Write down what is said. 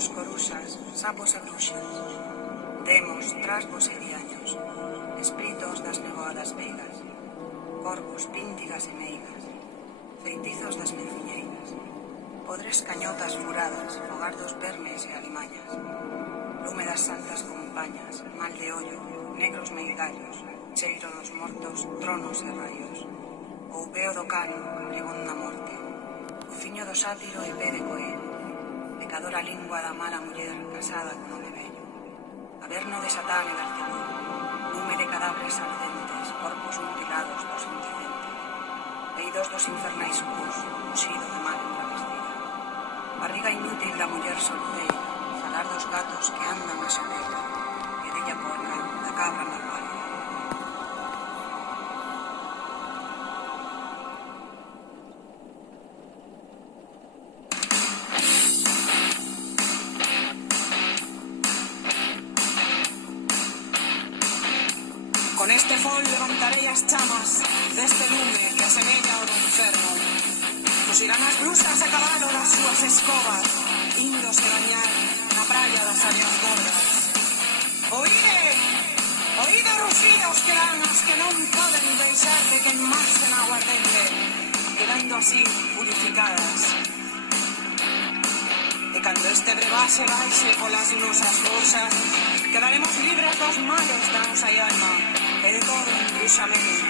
Corvos, coruxas, sapos e bruxas, demos, trasgos e diaños, espíritos das nevoadas veigas, corvos, píntigas e meigas, feitizos das menciñeiras, podres cañotas furadas, fogar dos vermes e alimañas, lume das santas compañas, mal de ollo, negros meigallos, cheiro dos mortos, tronos e raios, o upeo do cano, pregón na morte, o fiño do sátiro e pé de coel, pecadora lingua da mala muller casada con home vello, averno de Satán e Belcebú, lume de cadáveres ardentes, corpos mutilados dos indecentes, eidos dos infernais cus, uxido de mal en travestida, barriga inútil da muller solteira, falar dos gatos que andan a xanela, e della porca da cabra malvada. Con este fol levantarei as chamas deste lume que asemella ao do inferno. Fuxirán as brusas a cabalo das súas escobas, índose bañar na praia das áreas gordas. Oíde, oíde ruxíos que dan as que non poden deixar de queimarse na aguardente, quedando así purificadas. E cando este brebaxe baixe polas nosas bolsas, quedaremos libres dos males da nosa alma e de todo embruxamento.